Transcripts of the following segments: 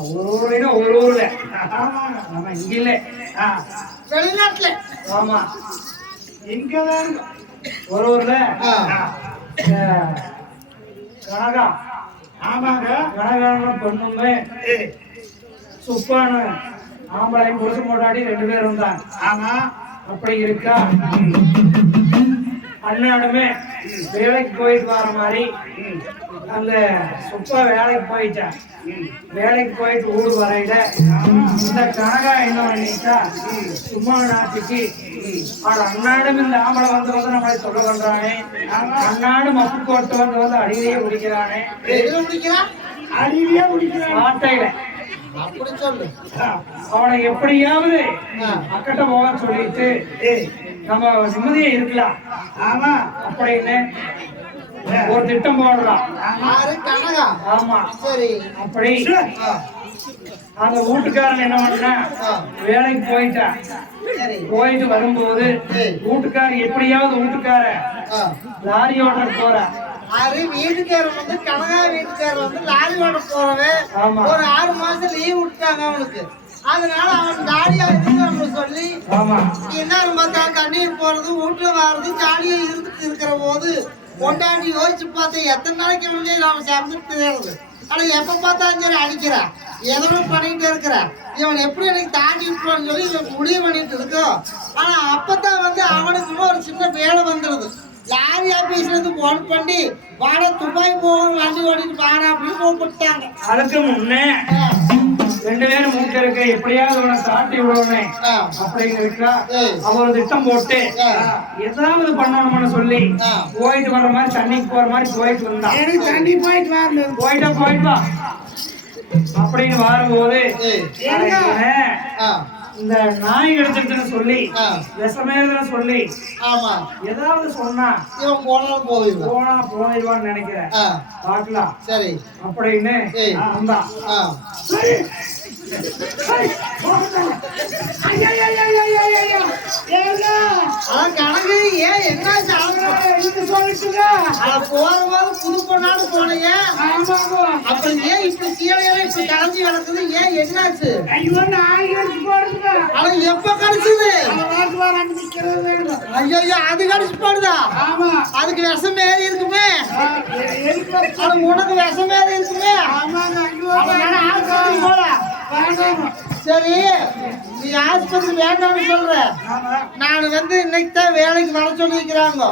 ஒரு ஊர்ல ஒரு ஊர்ல ஆமா இங்க இல்ல வெளிநாட்டுல. ஆமா இங்கதான் ஒரு ஊர்ல கனகா. ஆமாங்க கனகான பொண்ணுமே சுப்பானு ஆம்பளையும் புருஷ போட்டாடி 2 பேர் இருந்தாங்க. ஆமா அப்படி இருக்கா அண்ணாடுமே வேலைக்கு போயிட்டு வர மாதிரி அந்த சுப்பா வேலைக்கு போயிட்டா. வேலைக்கு போயிட்டு ஊடு வரையில இந்த கனகா என்ன பண்ணிட்டா சும்மா நாட்டுக்கு அண்ணாடும் இந்த ஆம்பளை வந்து நம்மளை சொல்ல பண்றானே அண்ணாடும் மப்பு போட்டு வந்து அடியிலேயே குடிக்கிறானே அடியிலேயே குடிக்கிறான் ஆட்டையில அப்படி சொல்லு. அவனை எப்படியாவது அக்கட்ட போக சொல்லிட்டு நம்ம நிம்மதியா இருக்கலாம். ஆமா அப்படின்னு ஒரு திட்டம் போடுறான். ஆமா சரி அப்படி அந்த வீட்டுக்காரன் என்ன பண்ணா வேலைக்கு போயிட்டான். போயிட்டு வரும்போது வீட்டுக்காரர் எப்படியாவது வீட்டுக்கார லாரி ஓட்ட போற வீட்டுக்காரர் வந்து கனகா வீட்டுக்காரர் வந்து லாரி ஓட போறவன் ஒரு 6 மாசம் லீவ் விட்டாங்க அவனுக்கு. அதனால அவன் ஜாலியா இருக்கு சொல்லி என்ன பார்த்தா தண்ணீர் போறது வீட்டுல வர்றது ஜாலியா இருக்கிற போது கொண்டாடி யோசிச்சு பார்த்தேன் எத்தனை நாளைக்கு அவனே அவன் சேர்ந்துட்டு தெரியாது. ஆனா எப்ப பார்த்தாலும் சரி அடிக்கிறான் எதனும் பண்ணிட்டு இருக்கிறான். இவன் எப்படி எனக்கு தாண்டி இருப்பான்னு சொல்லி இவன் முடிவு பண்ணிட்டு இருக்கோம். ஆனா அப்பதான் வந்து அவனுக்கு ஒரு சின்ன வேலை வந்துடுது. லாரி ஆபீஸ்ல இருந்து போன் பண்ணி வாடா துபாய் போகணும் வண்டி ஓடிட்டு வாடா அப்படின்னு கூப்பிட்டாங்க. அதுக்கு முன்னே 2 பேரும் மூக்க இருக்க எப்படியாவது உன காட்டி விடணும் அப்படிங்கிறதுக்கா அவர் திட்டம் போட்டு ஏதாவது பண்ணணும்னு சொல்லி போயிட்டு வர்ற மாதிரி தண்ணிக்கு போற மாதிரி போயிட்டு வந்தான். தண்ணி போயிட்டு வா அப்படின்னு வரும்போது இந்த நாய் கிடைச்சிருச்சுன்னு சொல்லி விஷமேதுன்னு சொல்லி ஏதாவது சொன்னா இவன் போனாலும் நினைக்கிறேன் பாக்கலாம் சரி அப்படின்னு வந்தான். கணக்கு ஏன் என்ன போறவாறு புது பொண்ணாடு போனீங்க. அப்புறம் ஏன் இப்படி கீழையில இப்படி கலஞ்சி கிடக்குது ஏன் என்னாச்சு? ஆனா எப்ப கிடைச்சது? ஐயோ அது கடிச்சு போடுதா? அதுக்கு விஷம் ஏறி இருக்குமே. உனக்கு விஷம் ஏறி இருக்குமே. சரி நீ ஆஸ்பத்திரி வேண்டாம்னு சொல்ற. நான் வந்து இன்னைக்கு தான் வேலைக்கு வர சொல்லிக்கிறாங்க.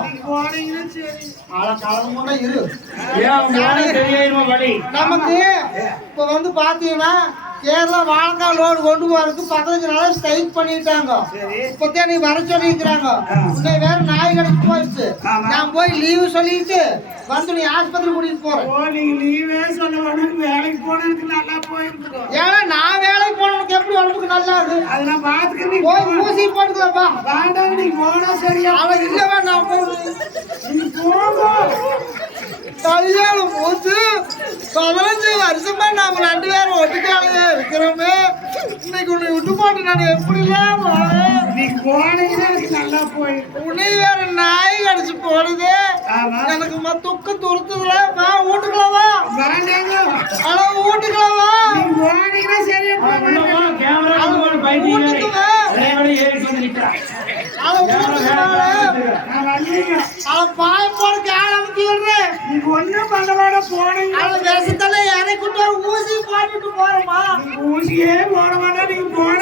நமக்கு இப்ப வந்து பாத்தீங்கன்னா கேரளா வாழைக்காய் லோடு கொண்டு போறதுக்கு 15 நாளா ஸ்ட்ரைக் பண்ணிட்டாங்க. இப்பதான் நீ வர சொல்லிக்கிறாங்க. இன்னைக்கு வேற நாய் கடைக்கு போயிடுச்சு. நான் போய் லீவு சொல்லிட்டு வந்து நீ ஆஸ்பத்திரி கூட்டிட்டு போறேன். லீவே சொல்ல வேலைக்கு போனதுக்கு நல்லா போயிருக்கு. ஏன்னா நான் வேலைக்கு போனதுக்கு எப்படி உடம்புக்கு நல்லா இருக்கு அதெல்லாம் பாத்துக்க. போய் ஊசி போட்டுக்கலாம்ப்பா. வேண்டாம் நீ போனா சரியா அவன் இல்லவா நான் கல்யாணம் போச்சு 15 வருஷமா நாம 2 பேரும் ஒட்டுக்காலையா இருக்கிறோமே. இன்னைக்கு உன்னை விட்டு போட்டு நான் எப்படிலாம் நீ போனீங்கன்னா நல்லா போய் உன்னை வேற நாய் கடிச்சு போடுது. எனக்கு துக்கம் துருத்துதுல வா வீட்டுக்கலாவா வேண்டாங்க. ஆனா வீட்டுக்கலாவா போனீங்கன்னா சரியா பாய போட ஒன்னும் பண்ணவாட போனீங்க விஷத்துல இறக்கிட்டு ஊசி போட்டுட்டு போறோமா? ஊசியே போட மாட்டா நீங்க போன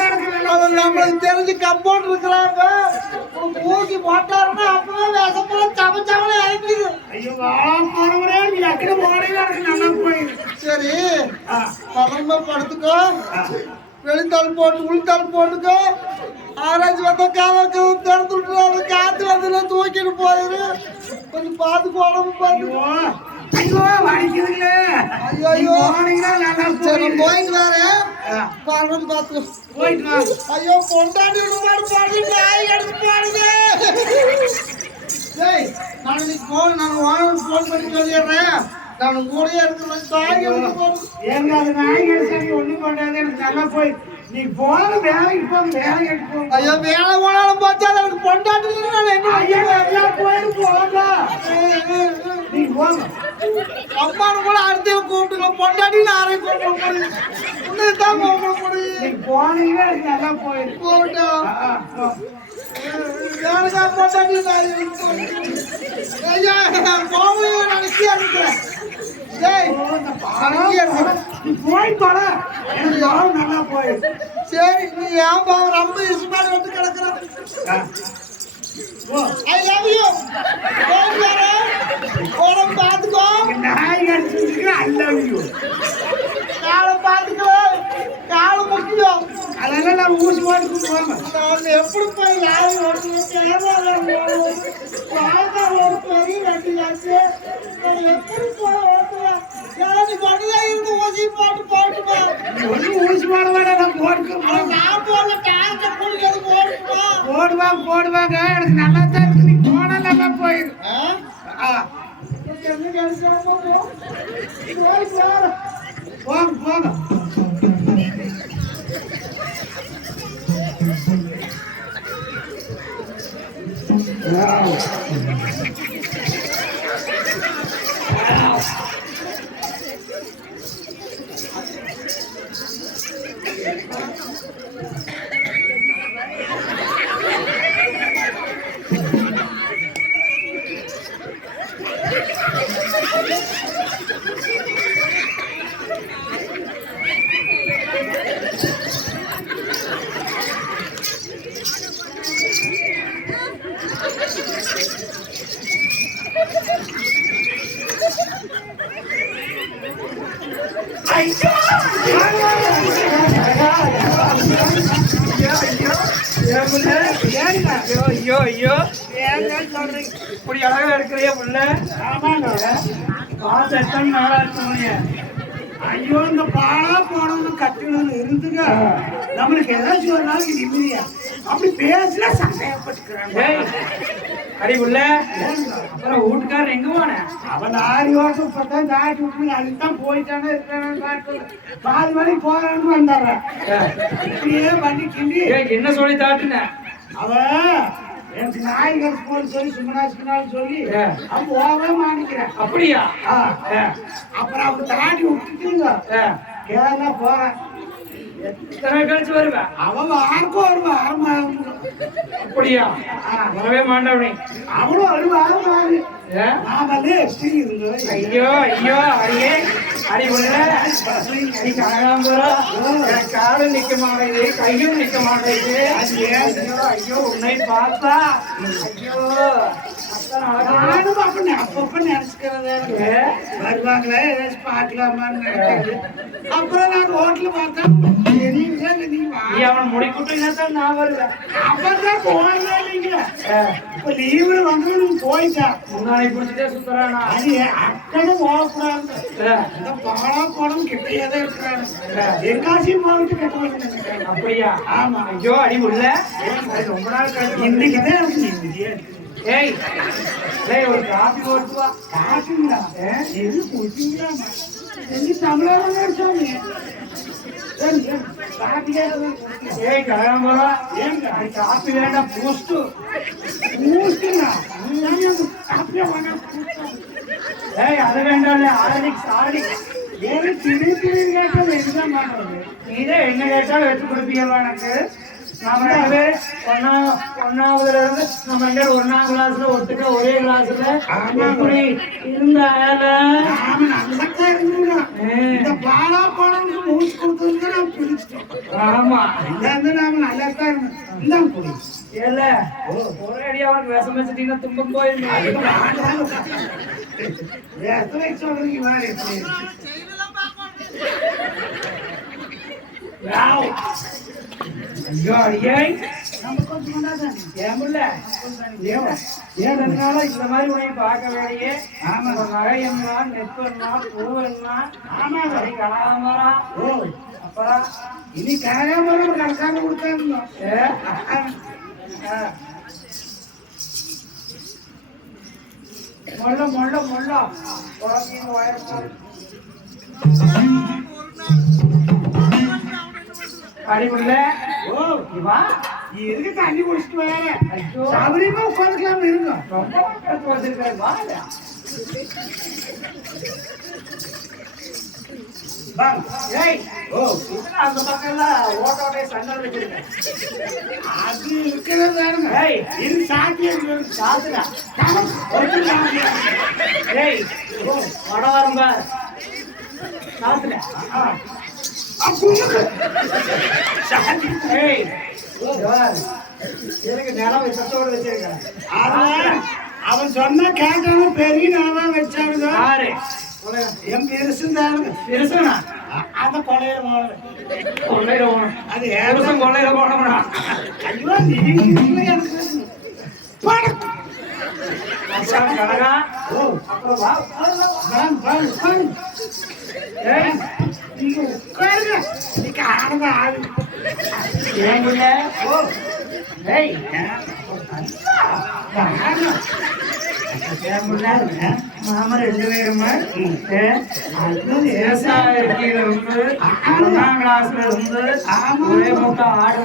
நம்மளுக்கு தெரிஞ்சு கம்பவுண்ட் இருக்கிறாங்க. ஊசி போட்டாருன்னா அப்பவே விஷப்பட சமைச்சவனே இறங்கிது. ஐயோ போறவரே நீ அக்கட போனீங்க நல்லா போயிரு. சரி பதமா படுத்துக்கோ. வெளித்தாள் போட்டு உள்தாள் போட்டுக்கோ. ஆராய்ச்சி வந்த காலக்கு திறந்து விட்டுறாரு. காத்து வந்து தூக்கிட்டு போயிரு. கொஞ்சம் பார்த்துக்கோ உடம்பு பார்த்துக்கோ. ஐயோ வலிக்குதுங்களே. ஐயோ சரி போயிட்டு வரேன். பாருன்னு பார்த்துக்கோ. போயிட்டு வா. ஐயோ பொண்டாட்டி பாடு நாய் எடுத்து பாடுங்க. நான் இன்னைக்கு போன் நான் ஓனர் போன் பண்ணி சொல்லிடுறேன். நான் கூடயே இருக்கிறேன். ஏங்க அது நாய் எடுத்தாங்க ஒண்ணும் பண்ணாது. எனக்கு நல்லா போய் நீ போன வேலைக்கு போங்க வேலைக்கு போ. ஐயோ வேலை போனாலும் போச்சா எனக்கு பொண்டாட்டி நான் என்ன ஐயா போயிட்டு போங்க. நீ போங்க. அம்மானு கூட அடுத்த கூப்பிட்டுக்கலாம். பொண்டாட்டி நான் கூப்பிட்டு போனீங்கன்னா எனக்கு நல்லா போயிடும். போட்டோம் வேலைக்கா போட்டாடி ஐயா போகவே நினைச்சியா இருக்கிறேன். போய் போல எனக்கு பாவம் நல்லா போயிடும். சரி நீ ஏன் பாவம் ரொம்ப இசுமாரி வந்து கிடக்குற. I love you. உடம்பு பார்த்துக்கோ. நாய் கடிச்சிருக்கேன். I love you. காலை பார்த்துக்கோ. காலை முக்கியம். அதெல்லாம் நான் ஊசி போட்டு போவேன். நான் எப்படி போய் யாரும் ஓட்டுவேன் பெரிய வண்டியாச்சு எப்படி போய் ஓட்டுவேன். எனக்கு கொண்டுதான் இருந்து ஊசி போட்டு போட்டுமா. ஒன்றும் ஊசி போட வேண்டாம். நான் போட்டுக்கிறேன். நான் போடல டேங்கை குடிக்கிறது போட்டுமா. போடுவாங்க. எனக்கு நல்லா தான் இருக்கு. நீ போனா நல்லா போயிடும். என்ன கிடைக்கிறோமோ போங்க. ஐயோ இப்படி அழகா இருக்கிறிய புள்ள. ஆமாங்க பார்த்து எத்தனை நாளா இருக்குங்க. ஐயோ இந்த பாலா போடணும் கட்டணும்னு இருந்துங்க. நம்மளுக்கு ஏதாச்சும் ஒரு நாளைக்கு நிம்மதியா அப்படி பேசல சந்தேகப்பட்டுக்கிறாங்க. அடி புள்ள அப்புறம் வீட்டுக்காரர் எங்க போன? அவன் 6 வருஷம் இப்பதான் காட்டி விட்டு அதுதான் போயிட்டானே இருக்கானு பாதி மணிக்கு போறான்னு வந்தார. இப்படியே பண்ணி கிண்டி என்ன சொல்லி தாட்டுன? அவன் எனக்கு நாய் கடிச்சு போன்னு சொல்லி சும்மனாசினாலும் சொல்லி அவன் போகவே மாட்டிக்கிறேன். அப்படியா? அப்புறம் அவங்க தாண்டி விட்டுட்டுங்க கேரளா போறேன். எத்தனை கழிச்சு வருவேன்? அவன் வாரக்கும் வருவான். அப்படியா? வரவே மாட்டானே. அவனும் அழுவாரு. நாமளே எப்படி இருந்தோம். ஐயோ அடியே அடி உள்ள அடி கனகாம்பரம் காலும் நிக்க மாட்டேங்குது, கையும் நிக்க மாட்டேங்குது. ஐயோ உன்னை பார்த்தா ஐயோ நானும் அப்பப்ப நினைச்சுக்கிறதே வருவாங்களே ஏதாச்சும் பார்க்கலாமான்னு நினைக்கிறது. அப்புறம் நான் ரோட்ல பார்த்தேன் அவன் முடிக்கிட்டு நான் வருவேன். அப்பதான் போனதே இல்லைங்க. இப்ப லீவுல வந்து போயிட்டான். முன்னாடி பிடிச்சிட்டே சுத்துறானா? அது அக்கனும் போகக்கூடாது. இந்த பாலா போடம் கிட்டையதான் இருக்கிறாரு. எங்காசியும் போகிட்டு கட்டுவாங்க. அப்படியா? ஆமா. ஐயோ அடி உள்ள ரொம்ப நாள் கழிச்சு இன்னைக்குதான் எனக்கு நிம்மதியா இருக்கு. ஏய் ஒரு காபி போட்டுவா. காபிங்களா? எது குடிப்பீங்களா? செஞ்சு தமிழாக சாமி. ஏய் கனகாம்பரா ஏங்க காப்பி வேண்டாம். பூஸ்ட் ஏய் அது வேண்டாம். ஆர்லிக்ஸ் ஏன் திடீர் கேட்டாலும் எதுதான் மாட்டோம். நீதே என்ன கேட்டாலும் எடுத்து கொடுப்பீங்களா? எனக்கு நம்ம ஒன்னாவதுல இருந்து நம்ம 1ஆம் கிளாஸ்ல ஒட்டுக்க ஒரே கிளாஸ்ல அப்படி இருந்தால இந்த பாலா பாடம் மூச்சு கொடுத்தது நான் பிடிச்சிட்டோம். ஆமா இருந்து நாம நல்லா தான் இருந்தோம். புடி ஏல ஒரே அடியா அவனுக்கு விஷம் வச்சுட்டீங்கன்னா தும்ப போயிருந்தேன். சொல்றீங்க ஐயோ அடியே ஏன்னால இந்த மாதிரி உனைய பார்க்க வேண்டியே. நகை என்ன நெத்து என்ன பூ என்ன கனகாமரம். அப்புறம் இனி கனகாமரம் கணக்காக கொடுத்தாங்க. மொள்ள அடிபடல. வா எதுக்கு தண்ணி குடிச்சிட்டு வேற சபரியமா உட்காந்துக்கலாம் இருங்க. ரொம்ப வச்சிருக்காரு. வா ஏய் அந்த பக்கம் எல்லாம் ஓட்டோட்டே சண்டை வச்சிருக்கேன் அது இருக்கிறது ஏய் இது சாத்தியம் சாத்துடா ஏய் வட வரும்பா சாத்துடா ஏய் எனக்கு நிலம் வச்சோடு வச்சிருக்கேன் அவன் சொன்ன கேட்டான பெரிய நிலம் வச்சாங்க யாரு என் பெருசுந்தானுங்க பெருசுனா அந்த கொலையில கொள்ளையில போனோம் அது பெருசும் கொள்ளையில போனோம்னா ஐயோ நீங்க எனக்கு கனகா அப்புறம் வா ஏய் நீங்க உட்காருங்க நீங்க ஆனந்த ஆளு ஏன் புள்ள ஏய் மாமா 2 பேருமா விவசாயத்தில இருந்து 1ஆம் கிளாஸ்ல இருந்து ஒரே முட்டை ஆடு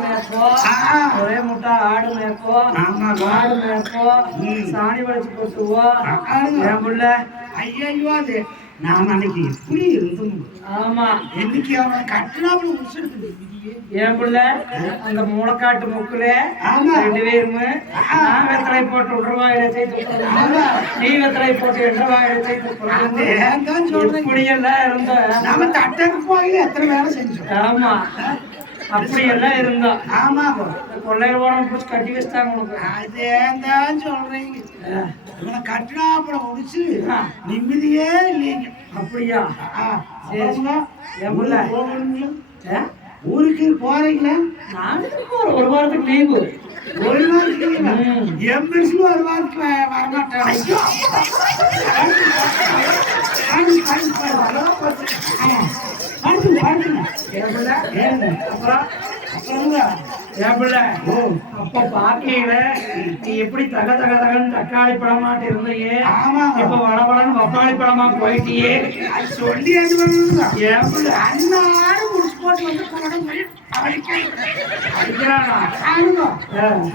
மேய்ப்போம் மாடு மேய்ப்போம் சாணி வளைச்சு போட்டுவோம் என் புள்ள ஐயோ அது நாம அன்னைக்கு எப்படி இருந்தோம் ஆமா இன்னைக்கு அவனை கட்டினாப்புல உசுருக்கு என் புள்ள அந்த மூளைக்காட்டு முக்குல 2 பேருமே நான் வெத்தலை போட்டு 1 ரூபாயில சேர்த்து நீ வெத்தலை போட்டு 2 ரூபாயில சேர்த்து இப்படி எல்லாம் இருந்தோம் நாம தட்டக்கு போய் எத்தனை வேலை செஞ்சோம் ஆமா அப்படி எல்லாம் இருந்தோம் ஆமா கொள்ளையில போன பிடிச்சி கட்டி வச்சுட்டாங்க உனக்கு அது ஏன்தான் சொல்றீங்க இவனை கட்டினாப்புல முடிச்சு நிம்மதியே இல்லைங்க அப்படியா சரி என் புள்ள ஊருக்கு போறீங்களா நாளைக்கு ஒரு வாரத்துக்கு லீவு ஒரு வாரத்துக்கு என் பெருசு ஒரு வாரத்துக்கு வரமாட்டேன் ஐயோ அப்ப பாக்கையில நீ எப்படி தக தக தகன்னு தக்காளி பழமாட்டு இருந்தையே இப்ப வளவளன்னு பப்பாளி பழமா போயிட்டியே சொல்லி அண்ணாடு முடிச்சு போட்டு வந்து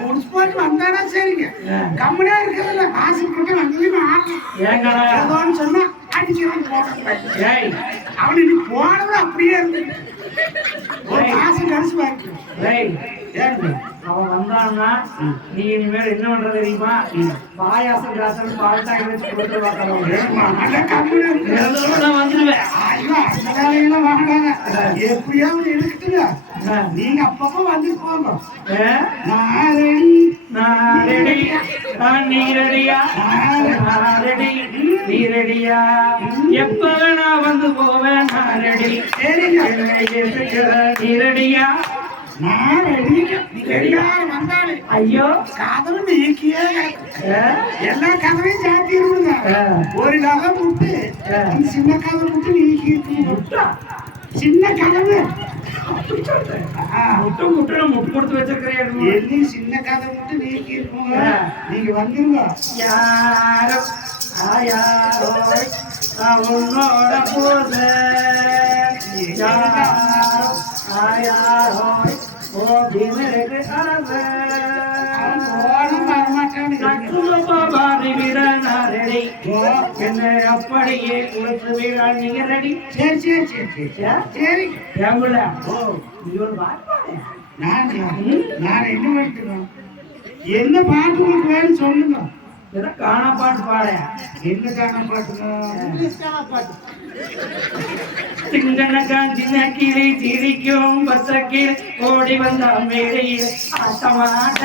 முடிச்சு போட்டு வந்தானா சரிங்க கம்முனா இருக்கிறதுல மாசம் போட்டு வந்து சொன்னா அடிக்கிறோம் அவன் இன்னைக்கு போனது அப்படியே இருந்து ஒரு மாசம் கழிச்சு வாங்கிக்கிறோம் அவன் வந்தான்னா நீ இனிமேல் என்ன பண்றது தெரியுமா பாயாசம் கிளாசம் பால்டாங்க வச்சு கொடுத்துருவாங்க வந்துடுவேன் எப்படியாவது இருக்குதுங்க நீங்க அப்பப்ப வந்து போங்க நீ ரெடியா எப்ப நான் வந்து போவேன் நான் ரெடி நீ ரெடியா ஐயோ கதவு நீக்கியே எல்லா கதவையும் சாத்திடுங்க ஒரு நகை முட்டு சின்ன கதவு முட்டு நீக்கி சின்ன கதவு முட்டு முட்டு கொடுத்து வச்சிருக்கிறேன் எல்லி சின்ன கதவு முட்டு நீக்கி இருக்குங்க நீங்க வந்துருங்க யாரோ யாரோ உன்னோட போது யாரோ என்ன அப்படியே கொடுத்து வீரா நீங்க ரெடி சரி சரி சரி சரி சரி நான் என்ன பண்ணிட்டுறோம் என்ன பாட்டு உங்களுக்கு வேணும் சொல்லுங்க காணா பாட்டு பாட என்ன காணா பாட்டு திங்கனக்கா சின்ன கிளி சிரிக்கும் பச்சைக்கிளி ஓடி வந்த மேடையில் ஆட்டமாட்ட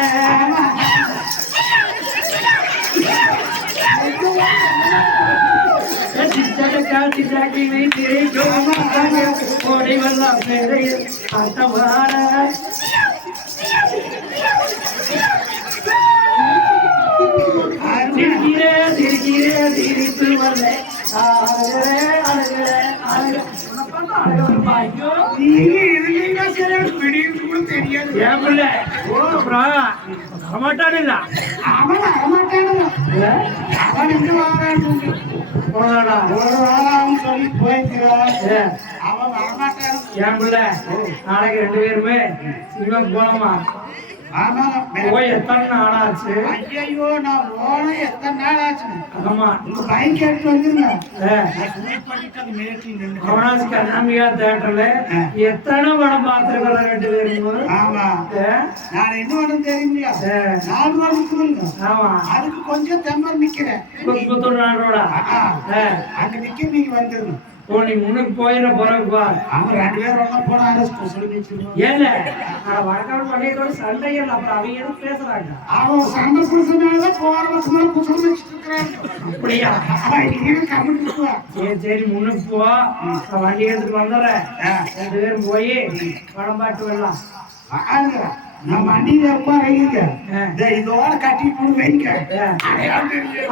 சின்னக்கா சின்ன கிளி சிரிக்கும் ஓடி வந்த மேடையில் ஆட்டமாட சிரித்து வரல நாளைக்கு 2 பேருமே சினிமா போலாமா ஆமாங்க போய் எத்தனை நாள் ஆச்சு? ஐயோ நான் போன எத்தனை நாள் ஆச்சு? ஆமா உங்க பைக் எடுத்து வந்துருங்க. அவனாச்சு கண்ணாமியா தேட்டர்ல எத்தனை படம் பார்த்துருக்கோம் 2 பேரும். ஆமா நான் என்ன பண்ண தெரியுங்களா? 4 வருஷத்துக்கு ஆமா அதுக்கு கொஞ்சம் தெம்பர் நிக்கிறேன். புத்தூர் நாடோட அங்க நிக்க நீங்க வந்துருங்க. ஓ நீ முன்னுக்கு போயிட போறப்பா. அவங்க 2 பேரும் ஒண்ணா போனா சொல்லி வச்சிருக்கோம். ஏல வழக்காடு பண்ணியோட சண்டைகள் அப்புறம் அவங்க எதுவும் பேசுறாங்க. அவன் சண்டை புடிச்சனால போறதுக்கு குசல் வச்சுட்டு இருக்காங்க. அப்படியா? சரி சரி முன்னுக்கு போ. நான் வண்டி எடுத்துட்டு வந்துடுறேன். 2 பேரும் போய் படம் பாட்டு வரலாம். நம்ம வண்டியில உட்காரீங்க. இதோட கட்டி போட்டு வைங்க.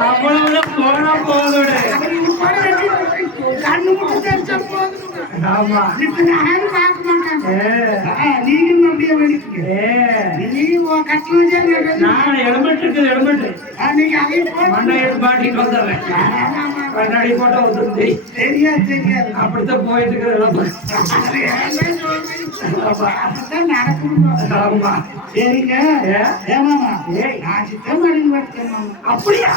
அவ்வளவு போனா போதும். கண்ணு மட்டும் தெரிச்சா போதும். ஆமா இப்ப யாரும் பார்க்க மாட்டாங்க. நீங்க வண்டியை வெடிக்கீங்க. நீங்க கட்டி வச்சா நான் ஹெல்மெட் இருக்குது ஹெல்மெட். நீங்க அதையும் மண்டை எடுத்து பாட்டிட்டு வந்துடுறேன். கண்ணாடி போட்டா வந்துருச்சு. தெரியாது தெரியாது. அப்படித்தான் போயிட்டு இருக்கிற ஆமா சரிங்க. ஏமாமா நான் சித்தம் படிக்கிறேன். அப்படியா?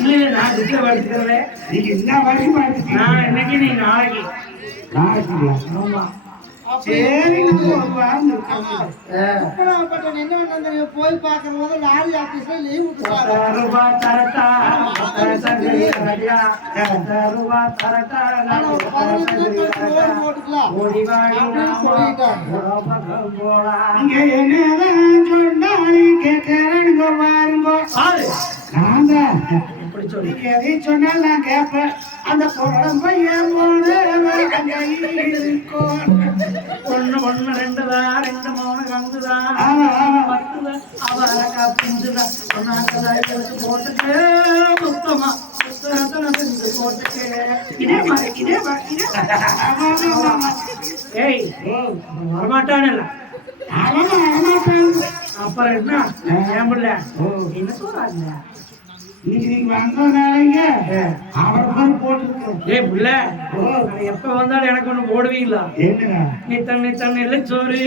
இல்ல நான் சித்த படிக்கிறேன். நீங்க என்ன வரைக்கும் நான் இன்னைக்கு நீ நாளைக்கு. ஆமா சரி நம்ம ஒரு வாரம் இருக்காங்க. என்ன பண்ண போய் பார்க்கும் போது லாரி ஆபீஸ்ல லீவ் விட்டுட்டாங்க. நீங்க என்னதான் சொன்னாலும் கேட்கறானுங்க பாருங்க. நான் தான் நீங்க எதையும் சொன்னாலும் நான் கேட்பேன். அந்த குழம்பு ஏன் போன ஒண்ணு ஒண்ணு 2 தான் 2 3 கங்குதா 10 அவரக்கா பிஞ்சுதா ஒன்னாக்கதாய்களுக்கு போட்டுட்டு சுத்தமா போட்டுட்டு இதே மாதிரி ஏய் வரமாட்டானல்ல அப்புறம் என்ன ஏன் பிள்ள என்ன சொல்றாங்க? நீங்க வந்தனாலங்க அவர் மாதிரி போட்டுருக்கோம். ஏய் புள்ள எப்ப வந்தாலும் எனக்கு ஒண்ணு போடுவீங்களா? என்னடா நீ தண்ணி சோறு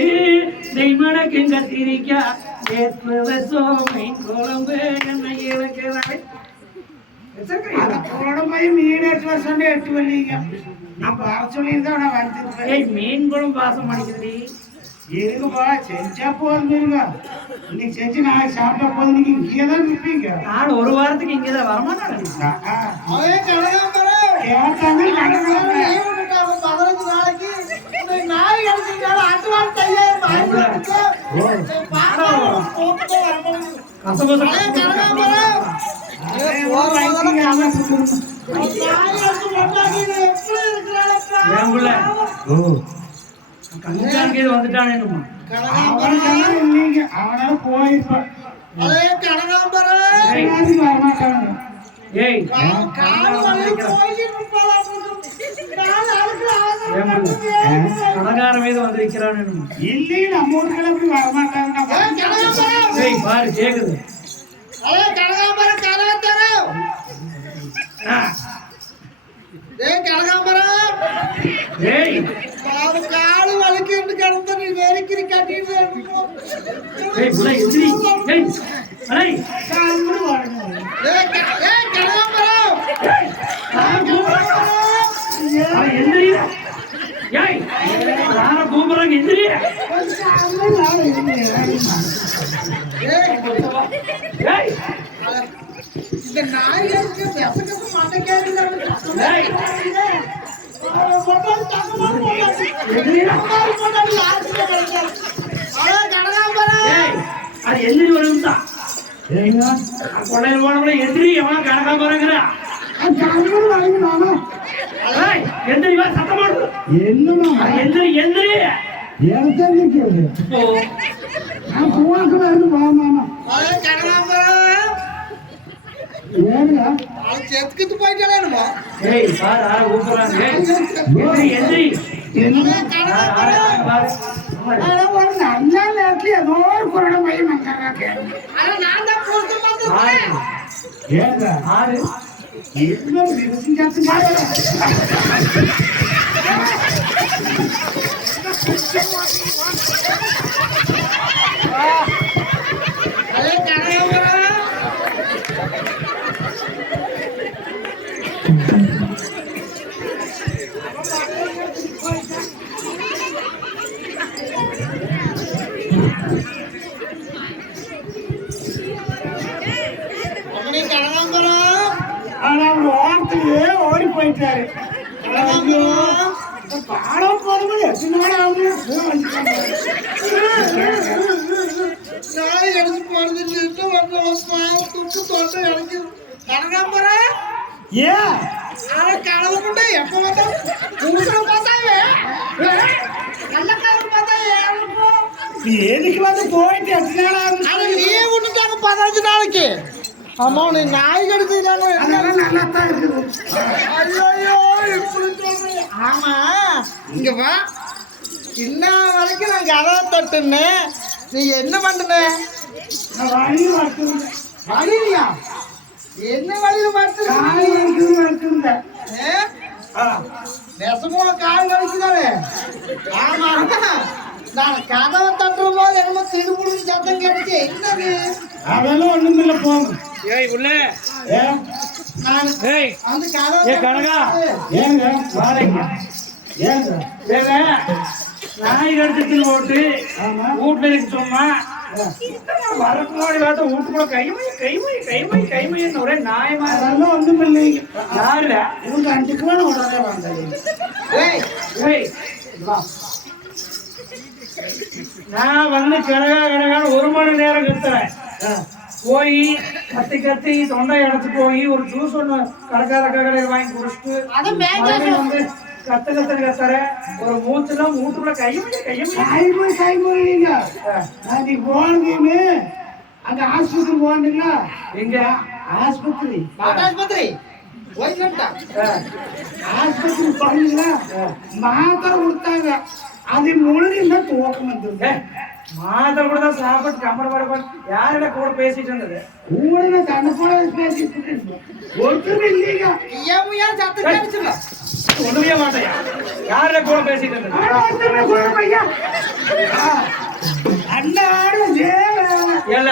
நெய்மணக்கு கத்திரிக்கா ஏற்று வச்சோ மீன் குழம்பு என்ன இழக்கிறாய் மீன் 8 வருஷம் 8 வள்ளிங்க. நான் வர சொல்லியிருந்தா நான் வந்துருப்பேன். ஏய் மீன் குழம்பு வாசம் அடிக்குதுடி. இருக்குப்பா செஞ்சா போதுங்க. இன்னைக்கு செஞ்சு நாளைக்கு சாப்பிட்டா போதும். நீங்க இங்கே தான் இருப்பீங்க. நான் 1 வாரத்துக்கு இங்கதான் வரமாட்டேன். அவன் கனகாம்பரம் கேட்டாங்க லீவ் விட்டுட்டாங்க 15 நாளைக்கு. நாய் கடிச்சிட்டால அட்வான்ஸ் 5000 கசகச கனகாம்பரம் ஏன் புள்ள கண்காணிக்க வந்துட்டானே என்னமா இல்லைங்க. அவனால போயிருப்பான். ஏய் கணக்கார மீது வந்திருக்கிறான் இல்லையே நம்ம ஊர் கிளம்பி வரமாட்டாங்க. ஏய் பாரு கேக்குது. ஏய் காலு வலிக்கு கிடந்த நீ வெறிக்கிற கட்டிட்டு ஏய் புள்ள எந்திரி. ஏய் அடேய் எந்திரி. ஏய் யார கூப்பிடுறாங்க எந்திரி. ஏய் இந்த நாய்களுக்கு விசக்கத்து மண்டை கேட்குது. அது எந்திரி ஒரு நிமிஷம். கொள்ளையில் போனவங்கள எந்திரி எவனா கணக்காம்பரங்கிறா. எந்திரி வா சத்தம் போடு. என்னமா எந்திரி எந்திரி செத்துக்கிட்டு போயிட்டாலேனுமா? ஏய் பாரு யார கூப்பிடுறாங்க. எந்திரி எந்திரி. ஒரு நல்ல நேரத்துல ஏதோ ஒரு குரடை போய் மங்கிறாங்க. ஏங்க ஆறு என்ன விவசாயத்துக்கு போயிட்டாரு. பாடம் போடும்போது எத்தனை நாள் ஆகுது? நாய் எடுத்து போறது துட்டு தோட்டம் எனக்கு கனகாம்பர ஏன் கடவுள் முட்டை எப்ப பார்த்தா புருஷன் பார்த்தாவே நல்ல காலம் பார்த்தா எதுக்கு வந்து போயிட்டு எத்தனை நாள் ஆகுது? அதை லீவ் விட்டுட்டாங்க 15 நாளைக்கு. ஆமா நீ நாய் கடிச்சிட்டாங்க. நல்லா தான் இருக்குது. ஐயோ இப்படி சொல்றீங்க. ஆமா இங்க வா. இன்ன வரைக்கும் நான் கதை தட்டுனேன். நீ என்ன பண்ணுன? வழி வளர்த்துருந்த. வழியா? என்ன வழியில வளர்த்துருந்த? நெசமோ கால் வலிக்குதானே? ஆமா நான் கதவை தட்டுற போது என்னமோ திடுபுடுன்னு சத்தம் கேட்டுச்சு. என்னது? அதெல்லாம் ஒண்ணும் இல்ல போங்க. ஏய் உள்ள நான் ஏய் அந்த கதவை ஏ கனகா ஏங்க வாடகைங்க ஏங்க ஏங்க நாய் கடிச்சிட்டு போட்டு ஆமா வீட்டுல இருக்கு சும்மா வரக்கு முன்னாடி பார்த்தா வீட்டுக்குள்ள கைமைன்னு ஒரே நாயமா அதெல்லாம் ஒண்ணும் இல்லைங்க. யாருடா இவங்க 5 கிலோ உடனே வந்தாங்க. ஏய் ஏய் வா நான் வந்து கனகான்னு 1 மணி நேரம் கத்துறேன். போய் கத்தி தொண்டை அடைச்சு போய் ஒரு ஜூஸ் ஒண்ணு கடையில் வாங்கி குடிச்சிட்டு மறுபடியும் வந்து கத்துற ஒரு மூட்டுக்குள்ள கைமொழிங்க நீ போனீங்கன்னு அங்க ஆஸ்பத்திரி போனீங்களா? எங்க ஆஸ்பத்திரி ஆஸ்பத்திரி போயிட்டா ஆஸ்பத்திரி போனீங்களா? மாத்திரை கொடுத்தாங்க. அது முழுகின்னா தூக்கம் வந்துருங்க. மாத்திரை கூட தான் சாப்பிட்டு கம்பள யாரோட கூட பேசிட்டு இருந்தது? கூட தன்னை போல பேசிட்டு ஒருத்தரும் இல்லைங்க. ஏன் சத்தம் கேட்டுச்சுல ஒண்ணுமே மாட்டையா யாரோட கூட பேசிட்டு இருந்தது? அண்ணாடு ஏல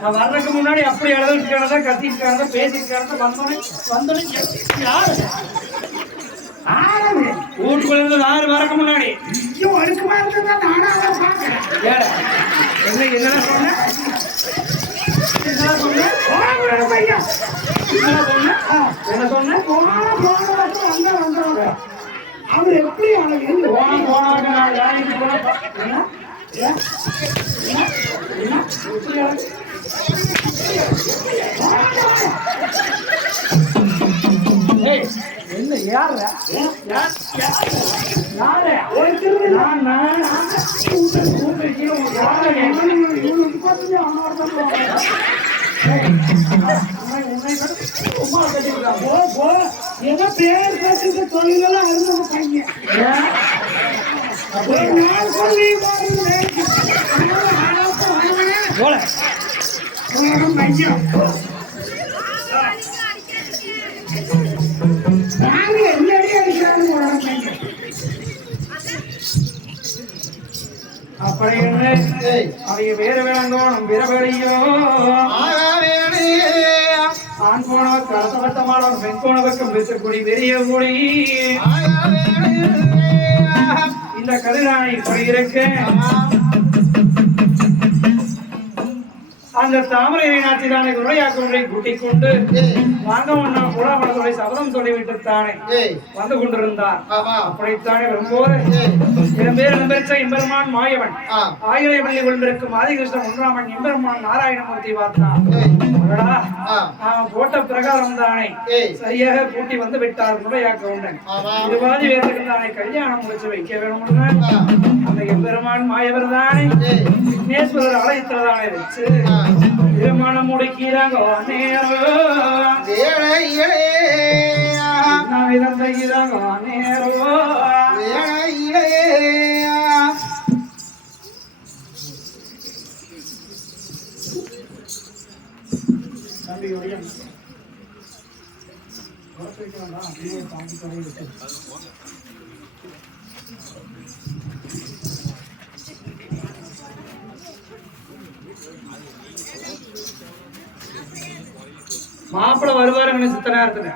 நான் வர்றதுக்கு முன்னாடி அப்படி எழுதிட்டு கத்திட்டு பேசிட்டு வந்தோடனே யாரு வீட்டுக்குள்ள இருந்து 6 வரக்கு முன்னாடி அடுக்குமா இருந்தா நானும் அதான் பாக்குறேன். என்னடா சொன்ன அவர் எப்படி என்ன யாரு ஏதோ பேர் பேசுறது தொழிலெல்லாம் அது பையன் போல பையன் அப்படி என்ன அவங்க வேற வேளாங்கோணும் விரவழியோ ஆண் போன கடத்தப்பட்டமானவன் பெண் போன பக்கம் பேசக்கூடிய பெரிய மொழி இந்த கதிரானை இப்படி இருக்கு. அந்த தாமரை நாட்டிதானே உரையாக்குவதை கூட்டிக் கொண்டு வாங்கவண்ணா புறாமலத்துறை சபதம் சொல்லிவிட்டு தானே வந்து கொண்டிருந்தார். அப்படித்தானே வரும்போது இடம்பெற்ற எம்பெருமான் மாயவன் ஆயிரை பள்ளி கொண்டிருக்கும் ஆதிகிருஷ்ணன் ஒன்றாமன் எம்பெருமான் நாராயணமூர்த்தி பார்த்தான். அவன் போட்ட பிரகாரம் தானே சரியாக கூட்டி வந்து விட்டார் முறையாக்க உண்டன். இருபாதி வேதர்கள் தானே கல்யாணம் முடிச்சு வைக்க வேண்டும். அந்த எம்பெருமான் மாயவர் தானே விக்னேஸ்வரர் ஆலயத்தில்தானே வச்சு திருமணம் முடிக்கிறாங்க. மாப்பிள்ள வருவாரு சித்த நேரத்துல.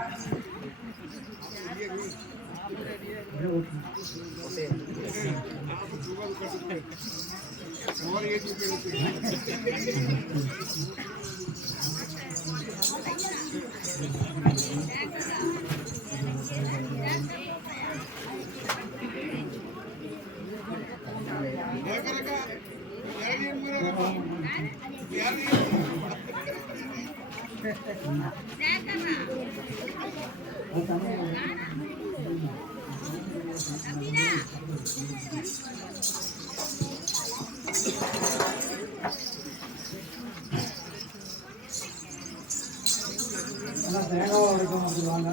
தேங்காய் உடைக்க முடியுவாங்க.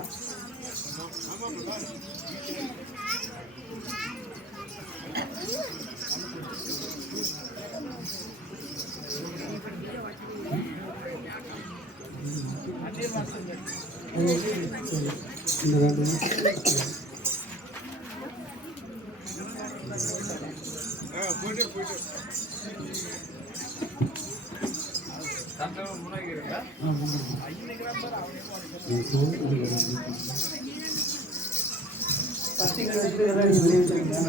பத்திரிக்கை வச்சுட்டு வெளியே வச்சுருக்கீங்க.